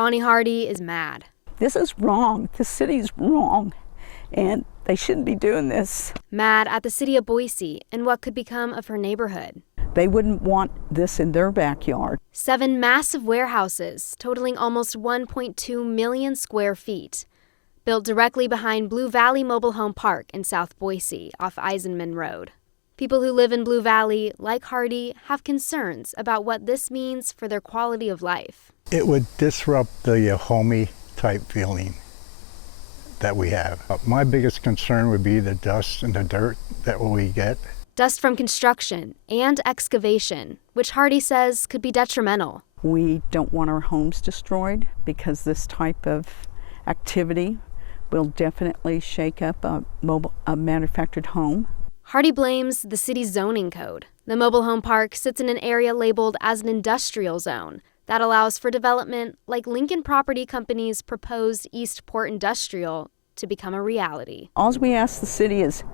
Bonnie Hardy is mad. This is wrong. The city's wrong, and they shouldn't be doing this. Mad at the city of Boise and what could become of her neighborhood. They wouldn't want this in their backyard. 7 massive warehouses totaling almost 1.2 million square feet, built directly behind Blue Valley Mobile Home Park in South Boise off Eisenman Road. People who live in Blue Valley, like Hardy, have concerns about what this means for their quality of life. It would disrupt the homey type feeling that we have. My biggest concern would be the dust and the dirt that we get. Dust from construction and excavation, which Hardy says could be detrimental. We don't want our homes destroyed because this type of activity will definitely shake up a manufactured home. Hardy blames the city's zoning code. The mobile home park sits in an area labeled as an industrial zone that allows for development like Lincoln Property Company's proposed Eastport Industrial to become a reality. All we ask the city is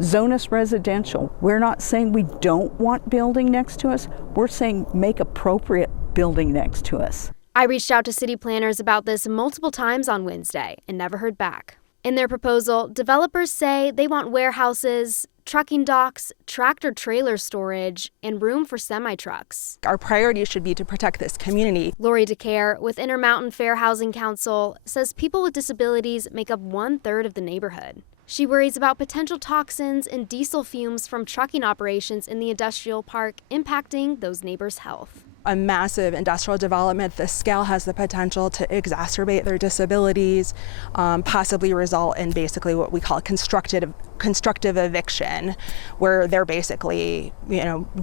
zone us residential. We're not saying we don't want building next to us. We're saying make appropriate building next to us. I reached out to city planners about this multiple times on Wednesday and never heard back. In their proposal, developers say they want warehouses, trucking docks, tractor-trailer storage, and room for semi-trucks. Our priority should be to protect this community. Lori DeCare with Intermountain Fair Housing Council says people with disabilities make up 1/3 of the neighborhood. She worries about potential toxins and diesel fumes from trucking operations in the industrial park impacting those neighbors' health. A massive industrial development, the scale has the potential to exacerbate their disabilities, possibly result in basically what we call constructive eviction, where they're basically,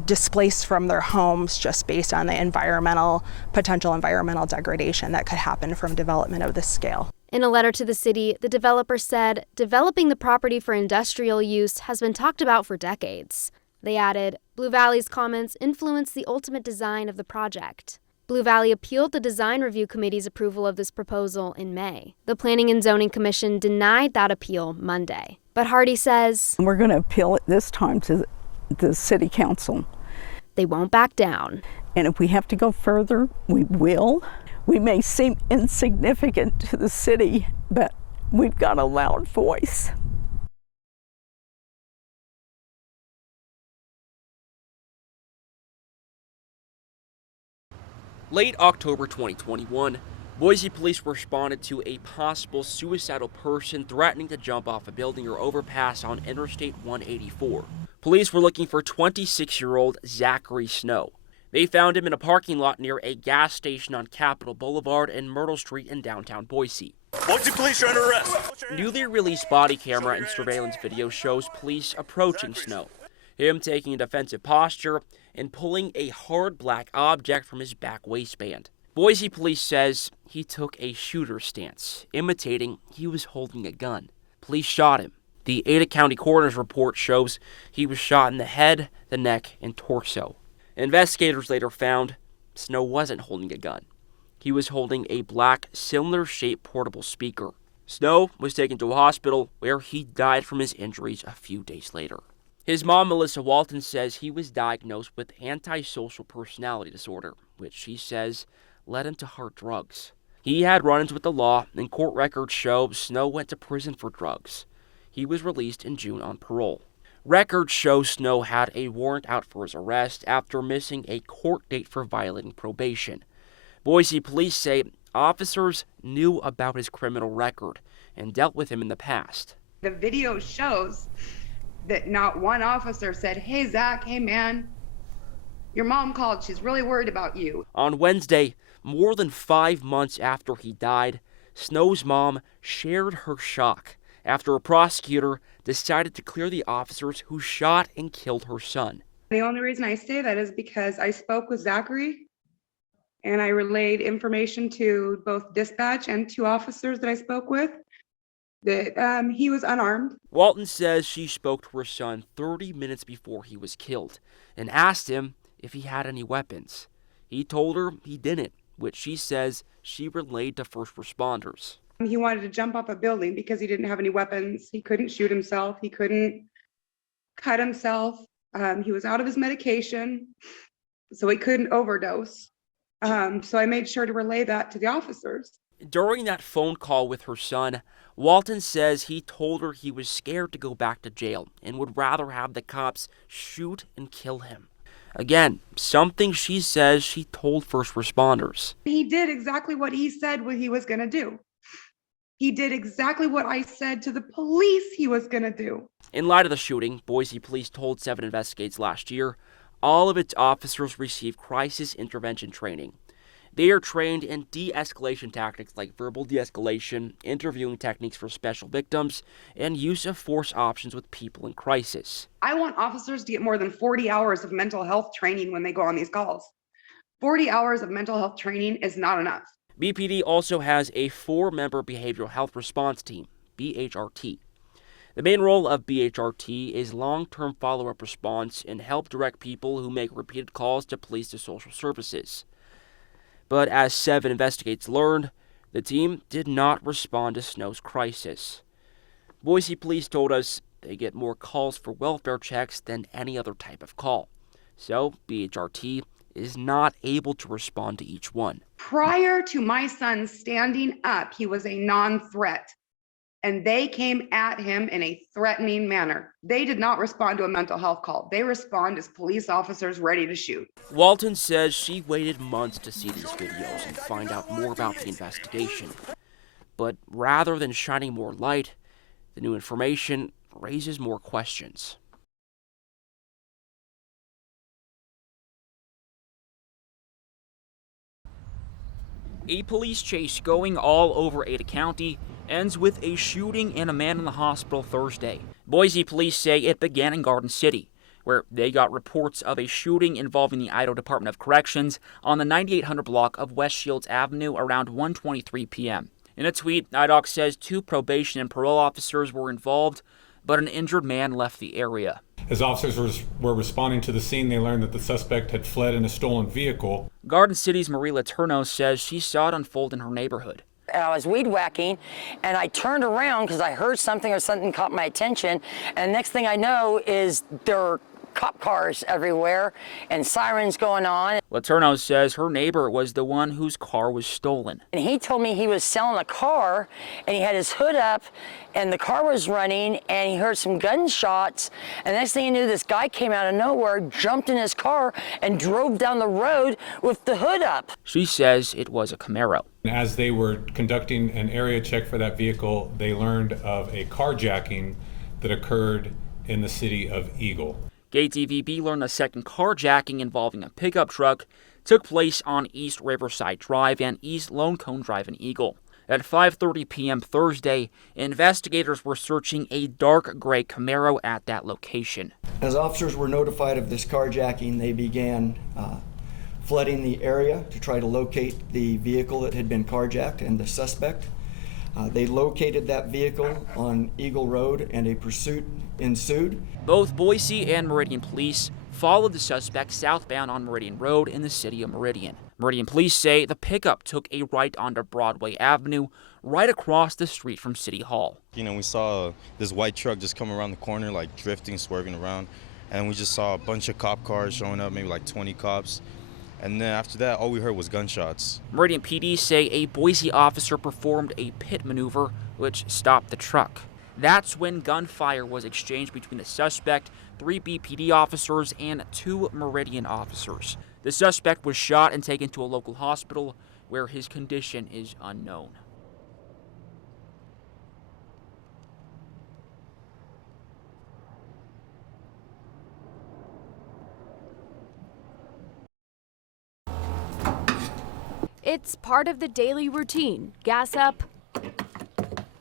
displaced from their homes just based on the potential environmental degradation that could happen from development of this scale. In a letter to the city, the developer said developing the property for industrial use has been talked about for decades. They added, Blue Valley's comments influenced the ultimate design of the project. Blue Valley appealed the Design Review Committee's approval of this proposal in May. The Planning and Zoning Commission denied that appeal Monday. But Hardy says, we're going to appeal it this time to the city council. They won't back down. And if we have to go further, we will. We may seem insignificant to the city, but we've got a loud voice. Late October 2021, Boise police responded to a possible suicidal person threatening to jump off a building or overpass on Interstate 184. Police were looking for 26-year-old Zachary Snow. They found him in a parking lot near a gas station on Capitol Boulevard and Myrtle Street in downtown Boise. Boise police are under arrest. Newly released body camera and surveillance video shows police approaching Snow, him taking a defensive posture and pulling a hard black object from his back waistband. Boise police says he took a shooter stance, imitating he was holding a gun. Police shot him. The Ada County Coroner's report shows he was shot in the head, the neck, and torso. Investigators later found Snow wasn't holding a gun. He was holding a black, cylinder-shaped portable speaker. Snow was taken to a hospital where he died from his injuries a few days later. His mom, Melissa Walton, says he was diagnosed with antisocial personality disorder, which she says led him to hard drugs. He had run-ins with the law, and court records show Snow went to prison for drugs. He was released in June on parole. Records show Snow had a warrant out for his arrest after missing a court date for violating probation. Boise police say officers knew about his criminal record and dealt with him in the past. The video shows that not one officer said, "Hey, Zach, hey, man, your mom called. She's really worried about you." On Wednesday, more than 5 months after he died, Snow's mom shared her shock after a prosecutor decided to clear the officers who shot and killed her son. The only reason I say that is because I spoke with Zachary and I relayed information to both dispatch and 2 officers that I spoke with that he was unarmed. Walton says she spoke to her son 30 minutes before he was killed and asked him if he had any weapons. He told her he didn't, which she says she relayed to first responders. He wanted to jump off a building because he didn't have any weapons. He couldn't shoot himself. He couldn't cut himself. He was out of his medication, so he couldn't overdose. So I made sure to relay that to the officers. During that phone call with her son, Walton says he told her he was scared to go back to jail and would rather have the cops shoot and kill him. Again, something she says she told first responders. He did exactly what he said what he was going to do. He did exactly what I said to the police he was going to do. In light of the shooting, Boise police told 7 Investigates last year all of its officers receive crisis intervention training. They are trained in de-escalation tactics like verbal de-escalation, interviewing techniques for special victims, and use of force options with people in crisis. I want officers to get more than 40 hours of mental health training when they go on these calls. 40 hours of mental health training is not enough. BPD also has a 4-member behavioral health response team, BHRT. The main role of BHRT is long-term follow-up response and help direct people who make repeated calls to police to social services. But as 7 Investigates learned, the team did not respond to Snow's crisis. Boise police told us they get more calls for welfare checks than any other type of call. So BHRT is not able to respond to each one. Prior to my son standing up, he was a non-threat. And they came at him in a threatening manner. They did not respond to a mental health call. They respond as police officers ready to shoot. Walton says she waited months to see these videos and find out more about the investigation. But rather than shining more light, the new information raises more questions. A police chase going all over Ada County ends with a shooting and a man in the hospital Thursday. Boise police say it began in Garden City, where they got reports of a shooting involving the Idaho Department of Corrections on the 9800 block of West Shields Avenue around 1:23 p.m. In a tweet, IDOC says 2 probation and parole officers were involved, but an injured man left the area. As officers were responding to the scene, they learned that the suspect had fled in a stolen vehicle. Garden City's Marie Letourneau says she saw it unfold in her neighborhood. And I was weed whacking, and I turned around because I heard something or something caught my attention, and next thing I know is there are cop cars everywhere and sirens going on. Letourneau says her neighbor was the one whose car was stolen. And he told me he was selling a car, and he had his hood up, and the car was running, and he heard some gunshots, and next thing he knew, this guy came out of nowhere, jumped in his car, and drove down the road with the hood up. She says it was a Camaro. As they were conducting an area check for that vehicle, they learned of a carjacking that occurred in the city of Eagle. KTVB learned a second carjacking involving a pickup truck took place on East Riverside Drive and East Lone Cone Drive in Eagle. At 5:30 p.m. Thursday, investigators were searching a dark gray Camaro at that location. As officers were notified of this carjacking, they began flooding the area to try to locate the vehicle that had been carjacked and the suspect. They located that vehicle on Eagle Road and a pursuit ensued. Both Boise and Meridian police followed the suspect southbound on Meridian Road in the city of Meridian. Meridian police say the pickup took a right onto Broadway Avenue, right across the street from City Hall. We saw this white truck just come around the corner, like drifting, swerving around, and we just saw a bunch of cop cars showing up, maybe like 20 cops. And then after that, all we heard was gunshots. Meridian PD say a Boise officer performed a pit maneuver, which stopped the truck. That's when gunfire was exchanged between the suspect, 3 BPD officers, and 2 Meridian officers. The suspect was shot and taken to a local hospital where his condition is unknown. It's part of the daily routine. Gas up,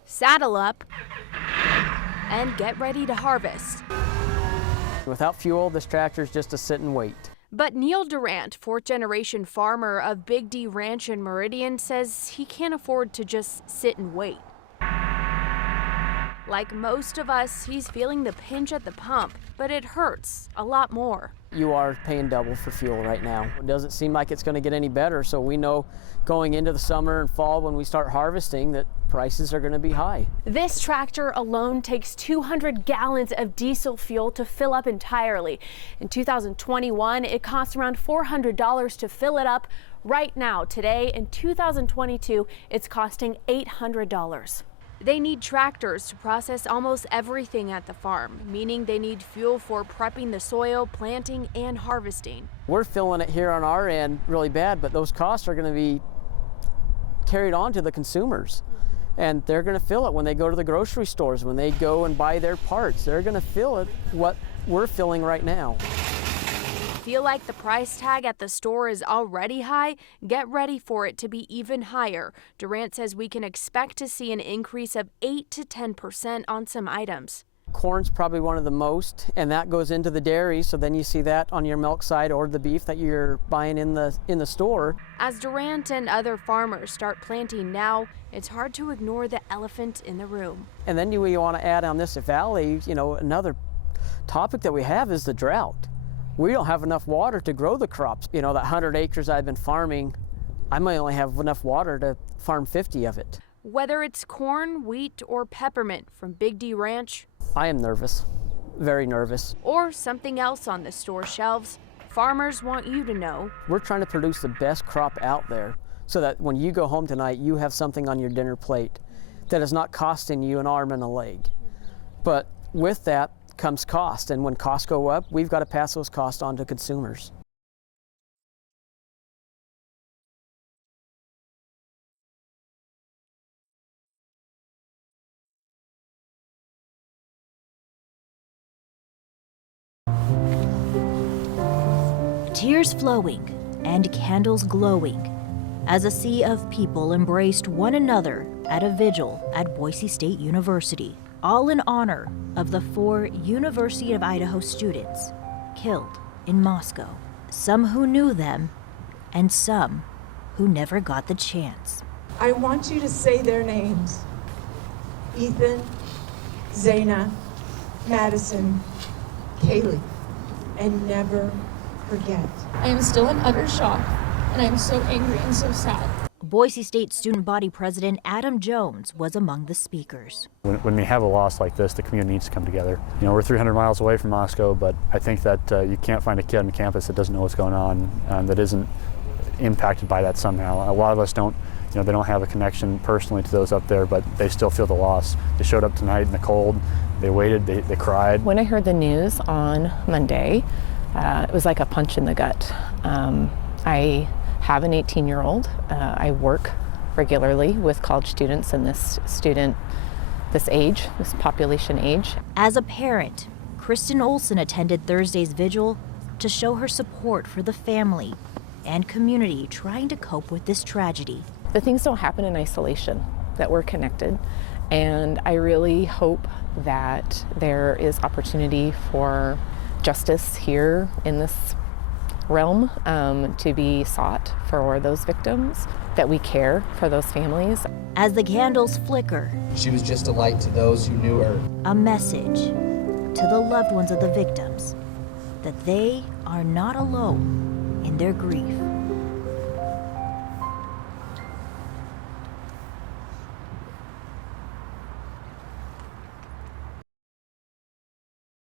saddle up, and get ready to harvest. Without fuel, this tractor's just a sit and wait. But Neil Durant, 4th-generation farmer of Big D Ranch in Meridian, says he can't afford to just sit and wait. Like most of us, he's feeling the pinch at the pump, but it hurts a lot more. you are paying double for fuel right now. It doesn't seem like it's going to get any better, so we know going into the summer and fall when we start harvesting that prices are going to be high. This tractor alone takes 200 gallons of diesel fuel to fill up entirely. In 2021, it cost around $400 to fill it up. Right now, today, in 2022, it's costing $800. They need tractors to process almost everything at the farm, meaning they need fuel for prepping the soil, planting, and harvesting. We're filling it here on our end really bad, but those costs are going to be carried on to the consumers. And they're going to fill it when they go to the grocery stores, when they go and buy their parts. They're going to fill it what we're filling right now. Feel like the price tag at the store is already high? Get ready for it to be even higher. Durant says we can expect to see an increase of 8 to 10% on some items. Corn's probably one of the most, and that goes into the dairy, so then you see that on your milk side or the beef that you're buying in the store. As Durant and other farmers start planting now, it's hard to ignore the elephant in the room. And then you want to add on this valley, another topic that we have is the drought. We don't have enough water to grow the crops. That 100 acres I've been farming, I might only have enough water to farm 50 of it. Whether it's corn, wheat, or peppermint from Big D Ranch, I am nervous, very nervous. Or something else on the store shelves, farmers want you to know. We're trying to produce the best crop out there so that when you go home tonight, you have something on your dinner plate that is not costing you an arm and a leg. But with that comes cost, and when costs go up, we've got to pass those costs on to consumers. Tears flowing and candles glowing as a sea of people embraced one another at a vigil at Boise State University, all in honor of the 4 University of Idaho students killed in Moscow. Some who knew them and some who never got the chance. I want you to say their names: Ethan, Zaina, Madison, Kaylee, and never forget. I am still in utter shock, and I am so angry and so sad. Boise State Student Body President Adam Jones was among the speakers. When we have a loss like this, the community needs to come together. We're 300 miles away from Moscow, but I think that you can't find a kid on campus that doesn't know what's going on, that isn't impacted by that somehow. A lot of us don't, they don't have a connection personally to those up there, but they still feel the loss. They showed up tonight in the cold, they waited, they cried. When I heard the news on Monday, it was like a punch in the gut. I have an 18-year-old. I work regularly with college students and this population age. As a parent, Kristen Olson attended Thursday's vigil to show her support for the family and community trying to cope with this tragedy. The things don't happen in isolation, that we're connected, and I really hope that there is opportunity for justice here in this realm to be sought for those victims, that we care for those families. As the candles flicker, she was just a light to those who knew her. A message to the loved ones of the victims that they are not alone in their grief.